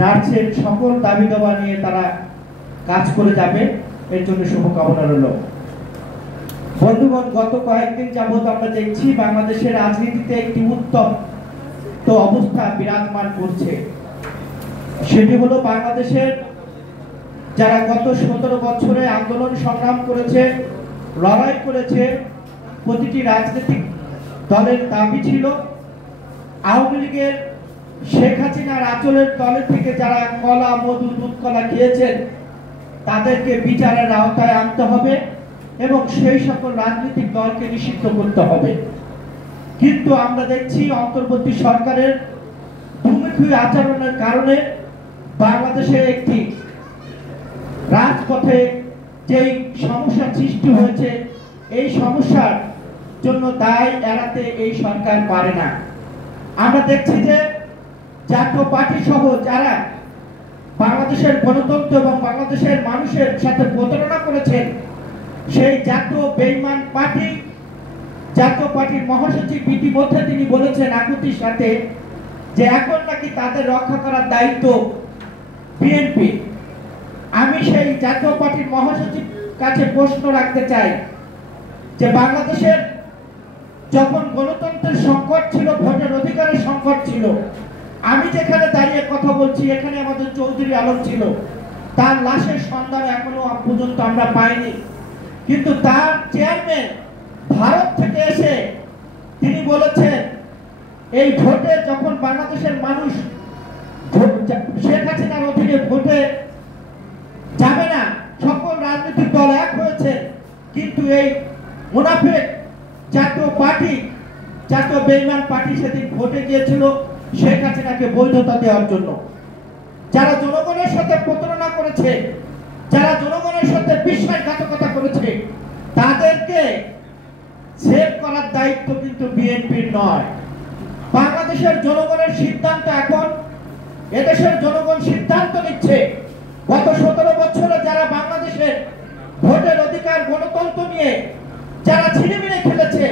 রাজ্যের সকল দাবি দাবা নিয়ে তারা কাজ করে যাবে, এর জন্য শুভকামনা রইল। বন্ধুগণ, গত কয়েকদিন যাবত আমরা দেখছি বাংলাদেশের রাজনীতিতে একটি উত্তপ্ত অবস্থা বিরাজমান করছে। সেটি হলো বাংলাদেশের যারা গত 17 বছরে আন্দোলন সংগ্রাম করেছে, লড়াই করেছে, প্রতিটি রাজনৈতিক দলের দাবি ছিল আওয়ামী লীগের শেখ হাসিনার আঁচলের দলের থেকে যারা কলা মধু দুধ কলা খেয়েছেন তাদেরকে বিচারের আওতায় আনতে হবে এবং সেই সকল রাজনৈতিক দলকে নিষিদ্ধ করতে হবে। কিন্তু আমরা দেখছি অন্তর্বর্তী সরকারের ভূমিক্ষী আচরণের কারণে বাংলাদেশে একটি রাজপথে যেই সমস্যা সৃষ্টি হয়েছে, এই সমস্যার জন্য দায় এড়াতে এই সরকার পারে না। আমরা দেখছি যে জাতীয় পার্টি সহ যারা বাংলাদেশের গণতন্ত্র এবং বাংলাদেশের মানুষের সাথে প্রতারণা করেছেন, সেই জাতীয় বেঈমান পার্টি, জাতীয় পার্টির মহাসচিব ইতিমধ্যে তিনি বলেছেন আকুতির সাথে যে এখন নাকি তাদের রক্ষা করার দায়িত্ব বিএনপি। আমি সেই জাতীয় পার্টির মহাসচিব কাছে প্রশ্ন রাখতে চাই যে বাংলাদেশের যখন গণতন্ত্রের সংকট ছিল, ভোটের অধিকারের সংকট ছিল, আমি যেখানে দাঁড়িয়ে কথা বলছি এখানে আমাদের চৌধুরী আলম ছিল, তার লাশের সন্ধান এখনো পর্যন্ত আমরা পাইনি। কিন্তু তার চেয়ারম্যান ভারত থেকে এসে তিনি বলেছেন এই ভোটে যখন বাংলাদেশের মানুষ শেখ হাসিনার অধীনে ভোটে যাবে না, সকল রাজনৈতিক দল এক হয়েছে, কিন্তু এই মুনাফেক জাতীয় পার্টি, জাতীয় বেঈমান পার্টি সেদিন ভোটে গিয়েছিল শেখ হাসিনাকে বৈধতা দেওয়ার জন্য। যারা জনগণের সাথে প্রতারণা করেছে, যারা জনগণের সাথে বিশ্বাসঘাতকতা করেছে, তাদেরকে সেভ করার দায়িত্ব কিন্তু বিএনপির নয়। বাংলাদেশের জনগণের সিদ্ধান্ত, এখন এদেশের জনগণ সিদ্ধান্ত নিচ্ছে। গত 17 বছরে যারা বাংলাদেশের ভোটের অধিকার গণতন্ত্র নিয়ে যারা ছিনিমিনি খেলেছে,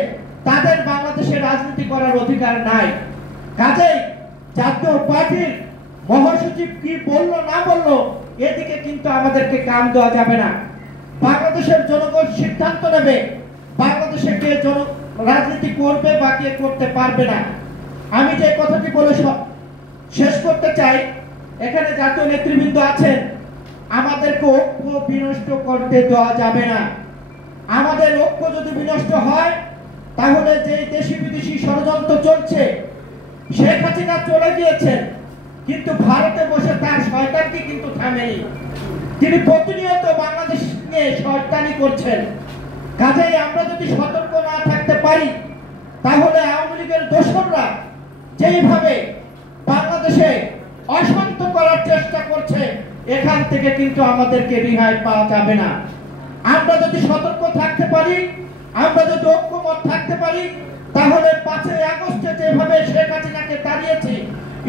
তাদের বাংলাদেশের রাজনীতি করার অধিকার নাই। কাজেই জাতীয় পার্টির মহাসচিব কি বললো না বললো এদিকে কিন্তু আমাদেরকে কান দেওয়া যাবে না। বাংলাদেশের জনগণ সিদ্ধান্ত নেবে বাংলাদেশে কে রাজনীতি করবে বা কে করতে পারবে না। আমি যে কথাটি বলে শেষ করতে চাই, এখানে জাতীয় নেতৃবৃন্দ আছেন, আমাদেরকে ঐক্য বিনষ্ট করতে দেওয়া যাবে না। আমাদের ঐক্য যদি বিনষ্ট হয় তাহলে যে দেশি বিদেশি ষড়যন্ত্র চলছে, শেখ হাসিনা চলে গিয়েছেন কিন্তু ভারতে বসে তার শয়তানকে কিন্তু থামেনি, তিনি প্রতিনিয়ত বাংলাদেশ নিয়ে শয়তানি করছেন। কাজেই আমরা যদি সতর্ক না থাকতে পারি তাহলে আওয়ামী লীগের দোসররা যেইভাবে বাংলাদেশে অশান্ত করার চেষ্টা করছে, এখান থেকে কিন্তু আমাদেরকে রেহাই পাওয়া যাবে না। আমরা যদি সতর্ক থাকতে পারি, আমরা যদি ঐক্যমত থাকতে পারি, তাহলে 5ই আগস্টে যেভাবে শেখ হাসিনাকে তাড়িয়েছি,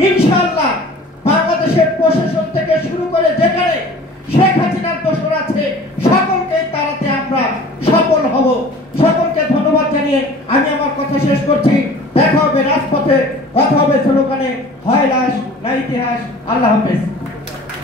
ইনশাআল্লাহ বাংলাদেশের প্রশাসন থেকে শুরু করে যেখানে শেখ হাসিনার দোসর আছে সকলকে তাড়াতে আমরা সফল হব। সকলকে ধন্যবাদ জানিয়ে আমি আমার কথা শেষ করছি। দেখা হবে রাজপথে, কথা হবে স্লোগানে, হয় লাশ না ইতিহাস। আল্লাহ হাফেজ।